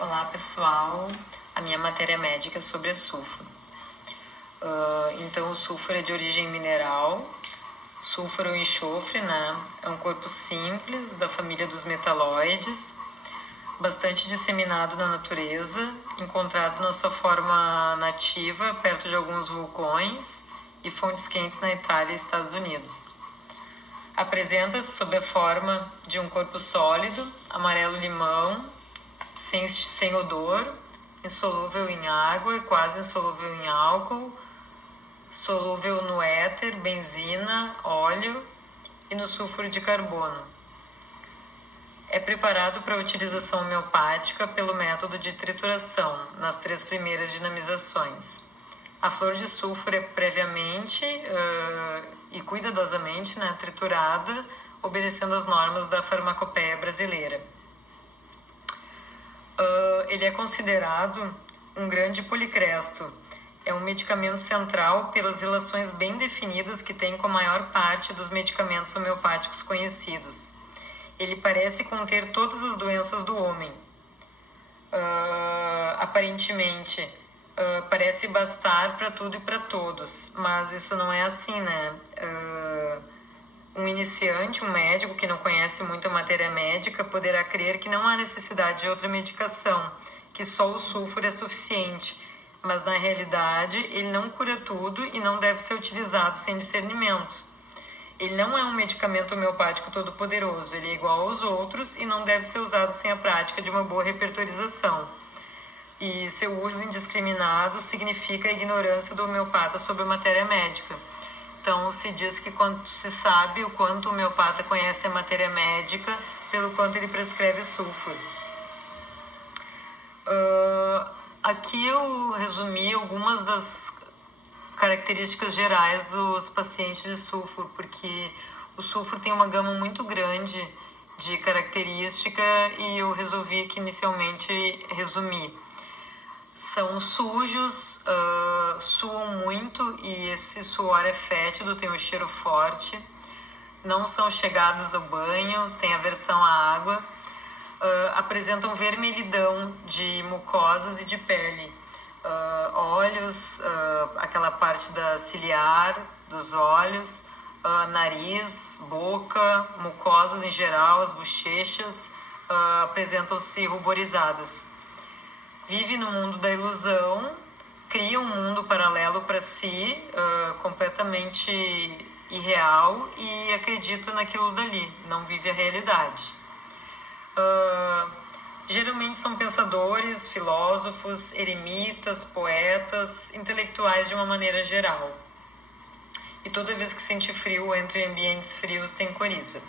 Olá pessoal, a minha matéria médica é sobre açúcar. Então o sulfuro é de origem mineral. Sulfuro é um enxofre, né? É um corpo simples da família dos metalóides, bastante disseminado na natureza, encontrado na sua forma nativa perto de alguns vulcões e fontes quentes na Itália e Estados Unidos. Apresenta-se sob a forma de um corpo sólido, amarelo-limão, sem odor, insolúvel em água, quase insolúvel em álcool, solúvel no éter, benzina, óleo e no sulfuro de carbono. É preparado para utilização homeopática pelo método de trituração, nas 3 primeiras dinamizações. A flor de sulfuro é previamente e cuidadosamente triturada, obedecendo às normas da farmacopeia brasileira. Ele é considerado um grande policresto. É um medicamento central pelas relações bem definidas que tem com a maior parte dos medicamentos homeopáticos conhecidos. Ele parece conter todas as doenças do homem. Aparentemente, parece bastar para tudo e para todos, mas isso não é assim, né? Um iniciante, um médico que não conhece muito a matéria médica, poderá crer que não há necessidade de outra medicação, que só o sulfuro é suficiente, mas na realidade ele não cura tudo e não deve ser utilizado sem discernimento. Ele não é um medicamento homeopático todo poderoso, ele é igual aos outros e não deve ser usado sem a prática de uma boa repertorização. E seu uso indiscriminado significa a ignorância do homeopata sobre a matéria médica. Então, se diz que quando se sabe o quanto o homeopata conhece a matéria médica, pelo quanto ele prescreve sulfuro. Aqui eu resumi algumas das características gerais dos pacientes de sulfuro, porque o sulfuro tem uma gama muito grande de características e eu resolvi aqui inicialmente resumir. São sujos, suam muito e esse suor é fétido, tem um cheiro forte. Não são chegados ao banho, têm aversão à água. Apresentam vermelhidão de mucosas e de pele. Olhos, aquela parte da ciliar dos olhos, nariz, boca, mucosas em geral, as bochechas, apresentam-se ruborizadas. Vive no mundo da ilusão, cria um mundo paralelo para si, completamente irreal, e acredita naquilo dali, não vive a realidade. Geralmente são pensadores, filósofos, eremitas, poetas, intelectuais de uma maneira geral. E toda vez que sente frio, entra em ambientes frios, tem coriza.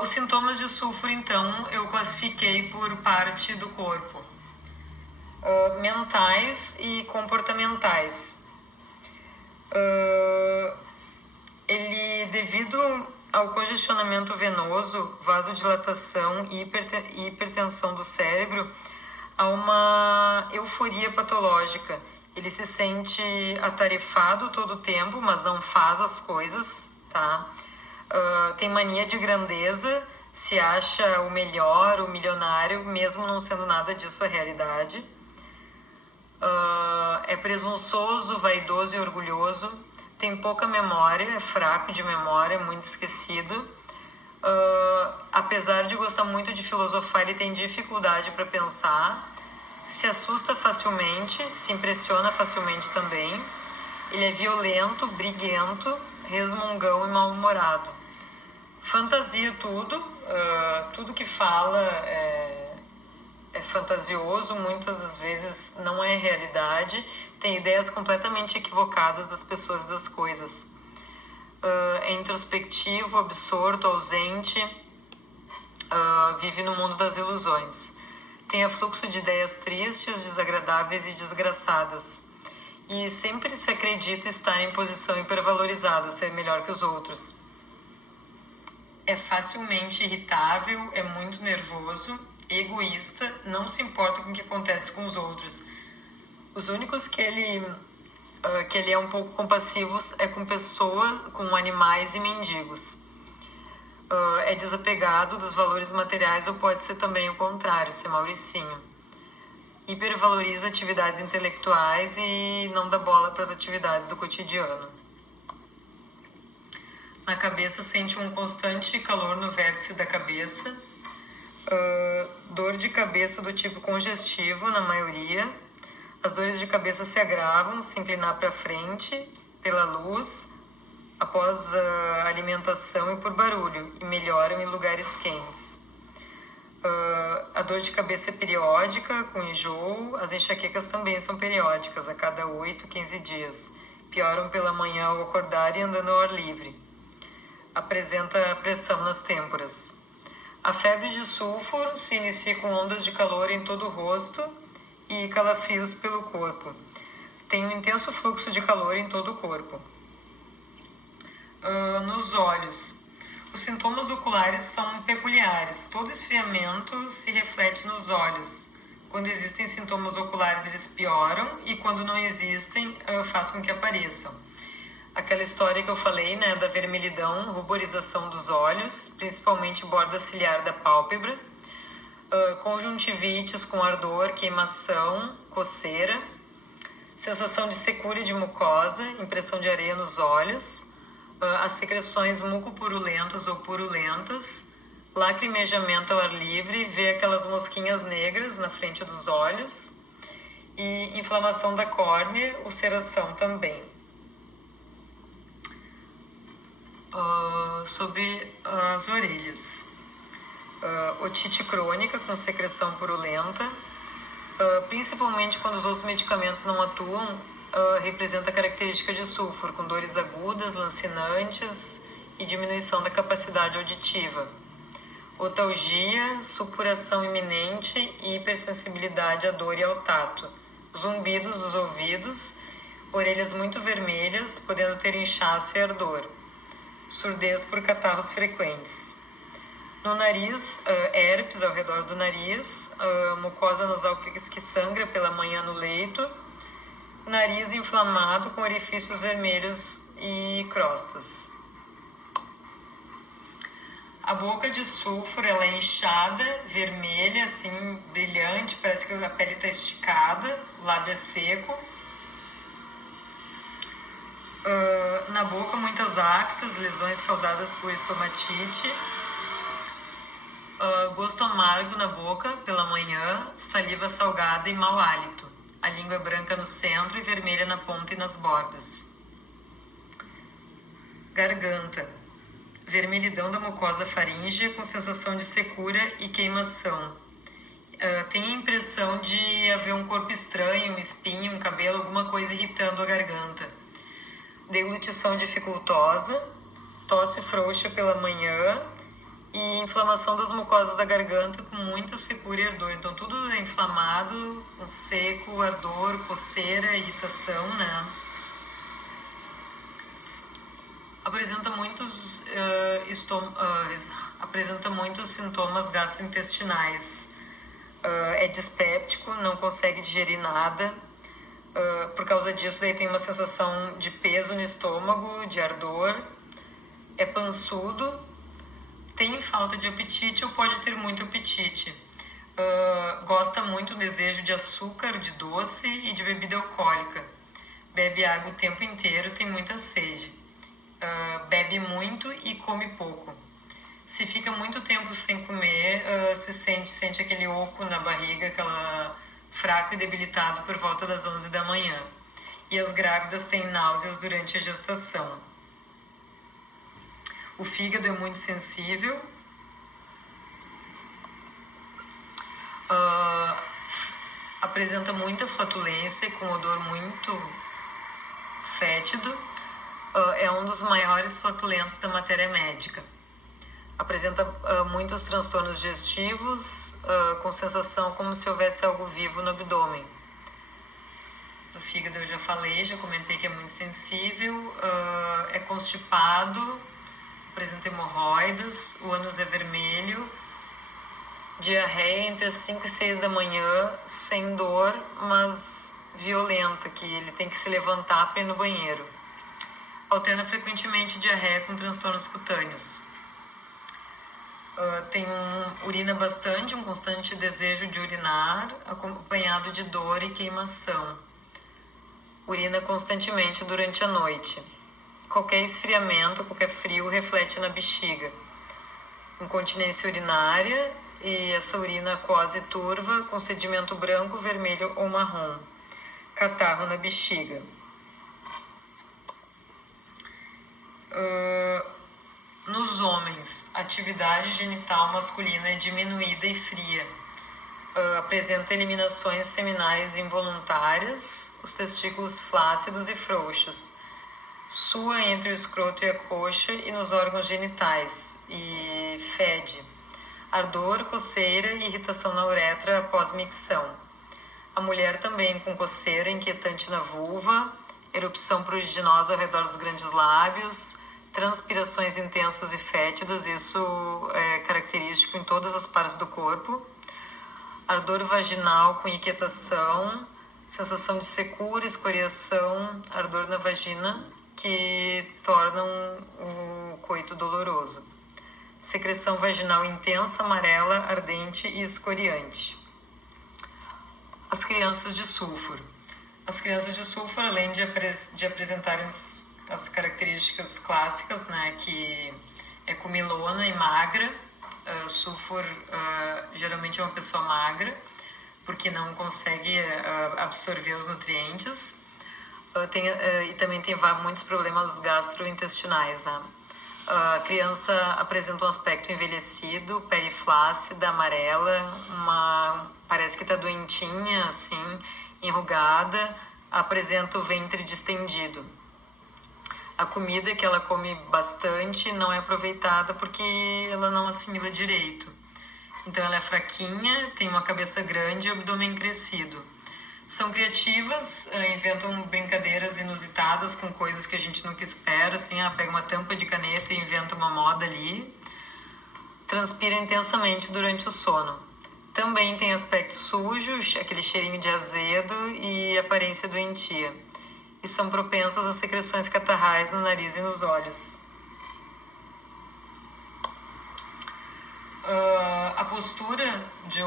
Os sintomas de sulfuro, então, eu classifiquei por parte do corpo. Mentais e comportamentais. Ele, devido ao congestionamento venoso, vasodilatação e hipertensão do cérebro, há uma euforia patológica. Ele se sente atarefado todo o tempo, mas não faz as coisas, tá? Tem mania de grandeza, se acha o melhor, o milionário, mesmo não sendo nada disso a realidade. É presunçoso, vaidoso e orgulhoso, tem pouca memória, é fraco de memória, muito esquecido. Apesar de gostar muito de filosofar, ele tem dificuldade para pensar, se assusta facilmente, se impressiona facilmente também. Ele é violento, briguento, resmungão e mal-humorado. Fantasia tudo, tudo que fala é fantasioso, muitas das vezes não é realidade, tem ideias completamente equivocadas das pessoas e das coisas. É introspectivo, absorto, ausente, vive no mundo das ilusões. Tem afluxo de ideias tristes, desagradáveis e desgraçadas. E sempre se acredita estar em posição hipervalorizada, ser melhor que os outros. É facilmente irritável, é muito nervoso, egoísta, não se importa com o que acontece com os outros. Os únicos que ele é um pouco compassivo é com pessoas, com animais e mendigos. é desapegado dos valores materiais ou pode ser também o contrário, ser Mauricinho. Hipervaloriza atividades intelectuais e não dá bola para as atividades do cotidiano. Na cabeça sente um constante calor no vértice da cabeça, dor de cabeça do tipo congestivo na maioria. As dores de cabeça se agravam se inclinar para frente pela luz, após a alimentação e por barulho, e melhoram em lugares quentes. A dor de cabeça é periódica, com enjoo. As enxaquecas também são periódicas, a cada 8, 15 dias. Pioram pela manhã ao acordar e andando ao ar livre. Apresenta pressão nas têmporas. A febre de sulfuro se inicia com ondas de calor em todo o rosto e calafrios pelo corpo. Tem um intenso fluxo de calor em todo o corpo. Nos olhos. Os sintomas oculares são peculiares. Todo esfriamento se reflete nos olhos. Quando existem sintomas oculares, eles pioram, e quando não existem, faz com que apareçam. Aquela história que eu falei, né, da vermelhidão, ruborização dos olhos, principalmente borda ciliar da pálpebra, conjuntivites com ardor, queimação, coceira, sensação de secura de mucosa, impressão de areia nos olhos, as secreções mucopurulentas ou purulentas, lacrimejamento ao ar livre, vê aquelas mosquinhas negras na frente dos olhos, e inflamação da córnea, ulceração também. Sobre as orelhas. Otite crônica com secreção purulenta, principalmente quando os outros medicamentos não atuam, representa característica de sulfuro, com dores agudas, lancinantes e diminuição da capacidade auditiva. Otalgia, supuração iminente e hipersensibilidade à dor e ao tato. Zumbidos dos ouvidos, orelhas muito vermelhas, podendo ter inchaço e ardor. Surdez por catarros frequentes. No nariz, herpes ao redor do nariz, mucosa nasal que sangra pela manhã no leito, nariz inflamado com orifícios vermelhos e crostas. A boca de sulfuro, ela é inchada, vermelha, assim, brilhante, parece que a pele está esticada, o lábio é seco. Na boca, muitas aftas, lesões causadas por estomatite. Gosto amargo na boca pela manhã, saliva salgada e mau hálito. A língua é branca no centro e vermelha na ponta e nas bordas. Garganta. Vermelhidão da mucosa faríngea com sensação de secura e queimação. Tem a impressão de haver um corpo estranho, um espinho, um cabelo, alguma coisa irritando a garganta. Deglutição dificultosa, tosse frouxa pela manhã e inflamação das mucosas da garganta com muita secura e ardor. Então tudo é inflamado, com seco, ardor, coceira, irritação, né? Apresenta muitos sintomas gastrointestinais. É dispéptico, não consegue digerir nada. Por causa disso, daí tem uma sensação de peso no estômago, de ardor. É pançudo, tem falta de apetite ou pode ter muito apetite. Gosta muito do desejo de açúcar, de doce e de bebida alcoólica. Bebe água o tempo inteiro, tem muita sede. Bebe muito e come pouco. Se fica muito tempo sem comer, sente aquele oco na barriga, aquela fraco e debilitado por volta das 11 da manhã. E as grávidas têm náuseas durante a gestação. O fígado é muito sensível. Apresenta muita flatulência com odor muito fétido. É um dos maiores flatulentos da matéria médica. Apresenta muitos transtornos digestivos, com sensação como se houvesse algo vivo no abdômen. Do fígado eu já falei, já comentei que é muito sensível, é constipado, apresenta hemorroidas, o ânus é vermelho, diarreia entre as 5 e 6 da manhã, sem dor, mas violenta, que ele tem que se levantar para ir no banheiro. Alterna frequentemente diarreia com transtornos cutâneos. Urina bastante, um constante desejo de urinar, acompanhado de dor e queimação. Urina constantemente durante a noite. Qualquer esfriamento, qualquer frio reflete na bexiga. Incontinência urinária e essa urina aquosa e turva com sedimento branco, vermelho ou marrom. Catarro na bexiga. Nos homens, atividade genital masculina é diminuída e fria. Apresenta eliminações seminais involuntárias, os testículos flácidos e frouxos. Sua entre o escroto e a coxa e nos órgãos genitais e fede. Ardor, coceira e irritação na uretra após micção. A mulher também com coceira inquietante na vulva, erupção pruriginosa ao redor dos grandes lábios, transpirações intensas e fétidas, isso é característico em todas as partes do corpo. Ardor vaginal com inquietação, sensação de secura, escoriação, ardor na vagina, que tornam o coito doloroso. Secreção vaginal intensa, amarela, ardente e escoriante. As crianças de sulfuro. As crianças de sulfuro, além de apresentarem as características clássicas, né, que é comilona e magra, sulfuro geralmente é uma pessoa magra, porque não consegue absorver os nutrientes, e também tem muitos problemas gastrointestinais, né? A criança apresenta um aspecto envelhecido, pele flácida, amarela, parece que está doentinha, assim, enrugada, apresenta o ventre distendido. A comida que ela come bastante não é aproveitada porque ela não assimila direito. Então ela é fraquinha, tem uma cabeça grande e abdômen crescido. São criativas, inventam brincadeiras inusitadas com coisas que a gente nunca espera, assim, pega uma tampa de caneta e inventa uma moda ali. Transpira intensamente durante o sono. Também tem aspecto sujo, aquele cheirinho de azedo e aparência doentia. E são propensas a secreções catarrais no nariz e nos olhos. A postura de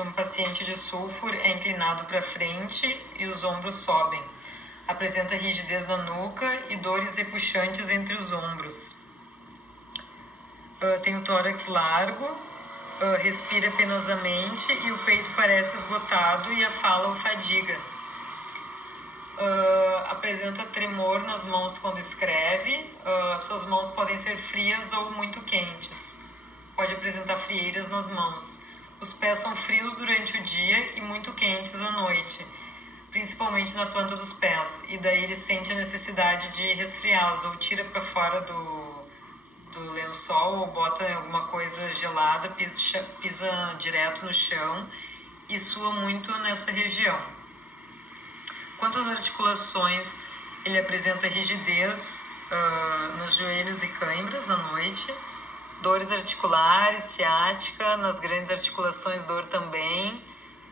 um paciente de sulfur é inclinado para frente e os ombros sobem. Apresenta rigidez na nuca e dores repuxantes entre os ombros. Tem o tórax largo, respira penosamente e o peito parece esgotado e a fala o fadiga. Apresenta tremor nas mãos quando escreve. Suas mãos podem ser frias ou muito quentes. Pode apresentar frieiras nas mãos. Os pés são frios durante o dia e muito quentes à noite, principalmente na planta dos pés. E daí ele sente a necessidade de resfriá-los, ou tira para fora do lençol, ou bota alguma coisa gelada, pisa direto no chão e sua muito nessa região. Quanto às articulações, ele apresenta rigidez nos joelhos e câimbras na noite, dores articulares, ciática, nas grandes articulações dor também,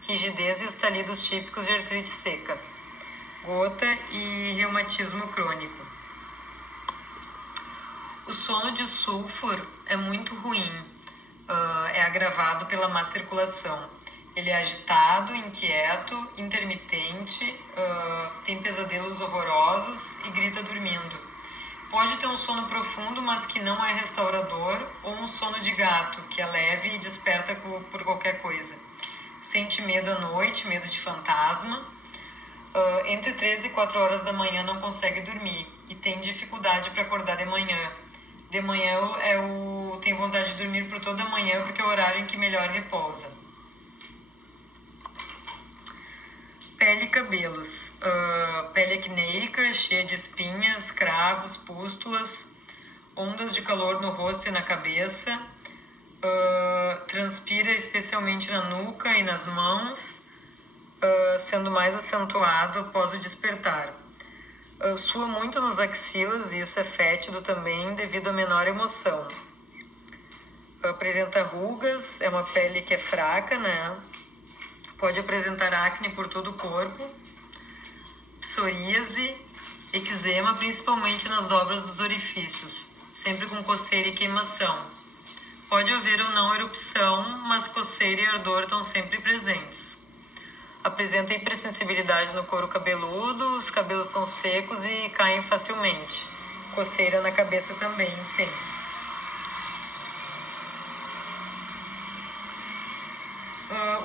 rigidez e estalidos típicos de artrite seca, gota e reumatismo crônico. O sono de sulfur é muito ruim, é agravado pela má circulação. Ele é agitado, inquieto, intermitente, tem pesadelos horrorosos e grita dormindo. Pode ter um sono profundo, mas que não é restaurador, ou um sono de gato, que é leve e desperta por qualquer coisa. Sente medo à noite, medo de fantasma. Entre 3 e 4 horas da manhã não consegue dormir e tem dificuldade para acordar de manhã. De manhã tem vontade de dormir por toda a manhã porque é o horário em que melhor repousa. Pele e cabelos. Pele acneica, cheia de espinhas, cravos, pústulas, ondas de calor no rosto e na cabeça. Transpira especialmente na nuca e nas mãos, sendo mais acentuado após o despertar. Sua muito nas axilas e isso é fétido também devido à menor emoção. Apresenta rugas, é uma pele que é fraca, né? Pode apresentar acne por todo o corpo, psoríase, eczema, principalmente nas dobras dos orifícios, sempre com coceira e queimação. Pode haver ou não erupção, mas coceira e ardor estão sempre presentes. Apresenta hipersensibilidade no couro cabeludo, os cabelos são secos e caem facilmente. Coceira na cabeça também tem.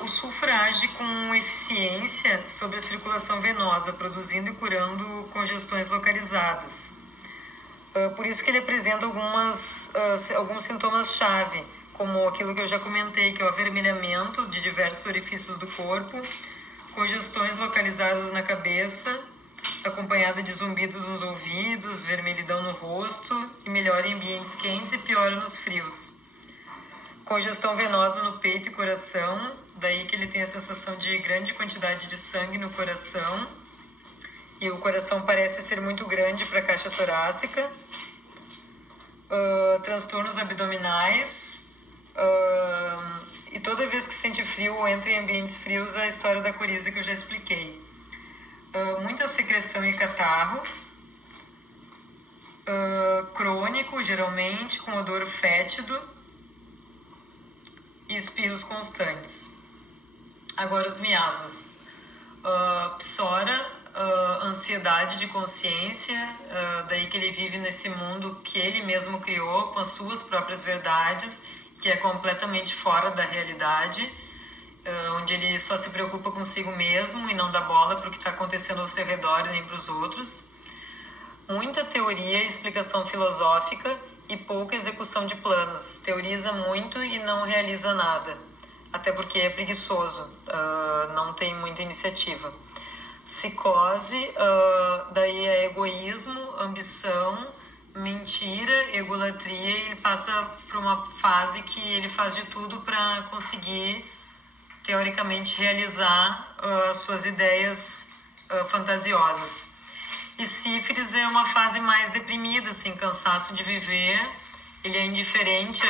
O sulfuro age com eficiência sobre a circulação venosa, produzindo e curando congestões localizadas. Por isso que ele apresenta alguns sintomas-chave, como aquilo que eu já comentei, que é o avermelhamento de diversos orifícios do corpo, congestões localizadas na cabeça, acompanhada de zumbidos nos ouvidos, vermelhidão no rosto, e melhora em ambientes quentes e piora nos frios. Congestão venosa no peito e coração, daí que ele tem a sensação de grande quantidade de sangue no coração, e o coração parece ser muito grande para a caixa torácica. Transtornos abdominais, e toda vez que sente frio ou entra em ambientes frios, a história da coriza que eu já expliquei. Muita secreção e catarro, crônico, geralmente, com odor fétido e espirros constantes. Agora os miasmas. Psora, ansiedade de consciência, daí que ele vive nesse mundo que ele mesmo criou com as suas próprias verdades, que é completamente fora da realidade, onde ele só se preocupa consigo mesmo e não dá bola para o que está acontecendo ao seu redor e nem para os outros. Muita teoria e explicação filosófica e pouca execução de planos. Teoriza muito e não realiza nada, até porque é preguiçoso, não tem muita iniciativa. Psicose, daí é egoísmo, ambição, mentira, egolatria, e ele passa por uma fase que ele faz de tudo para conseguir, teoricamente, realizar suas ideias fantasiosas. E sífilis é uma fase mais deprimida, assim, cansaço de viver, ele é indiferente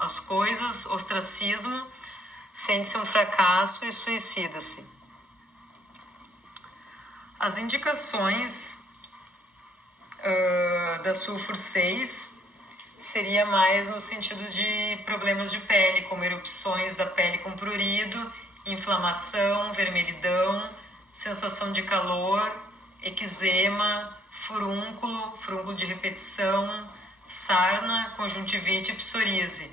às coisas, ostracismo, sente-se um fracasso e suicida-se. As indicações da sulfur 6 seria mais no sentido de problemas de pele, como erupções da pele com prurido, inflamação, vermelhidão, sensação de calor, eczema, furúnculo de repetição, sarna, conjuntivite e psoríase.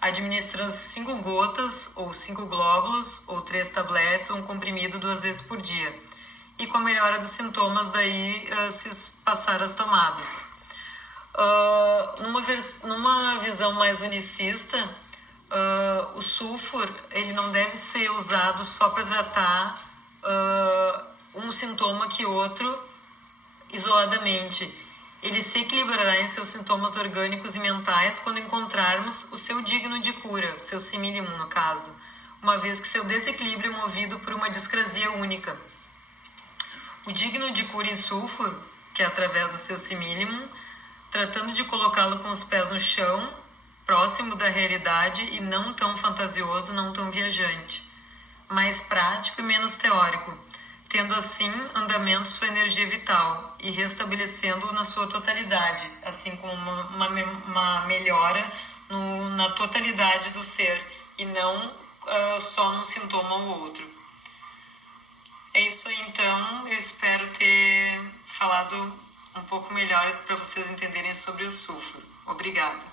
Administrando 5 gotas, ou 5 glóbulos, ou 3 tabletes, ou um comprimido 2 vezes por dia. E com a melhora dos sintomas, daí se passar as tomadas. Numa visão mais unicista, o sulfur ele não deve ser usado só para tratar um sintoma que outro isoladamente. Ele se equilibrará em seus sintomas orgânicos e mentais quando encontrarmos o seu digno de cura, o seu simílimum no caso, uma vez que seu desequilíbrio é movido por uma discrasia única. O digno de cura em sulfur, que é através do seu simílimum, tratando de colocá-lo com os pés no chão, próximo da realidade e não tão fantasioso, não tão viajante, mais prático e menos teórico, tendo assim andamento sua energia vital e restabelecendo-o na sua totalidade, assim como uma melhora na totalidade do ser e não só num sintoma ou outro. É isso aí, então. Eu espero ter falado um pouco melhor para vocês entenderem sobre o sulfur. Obrigada.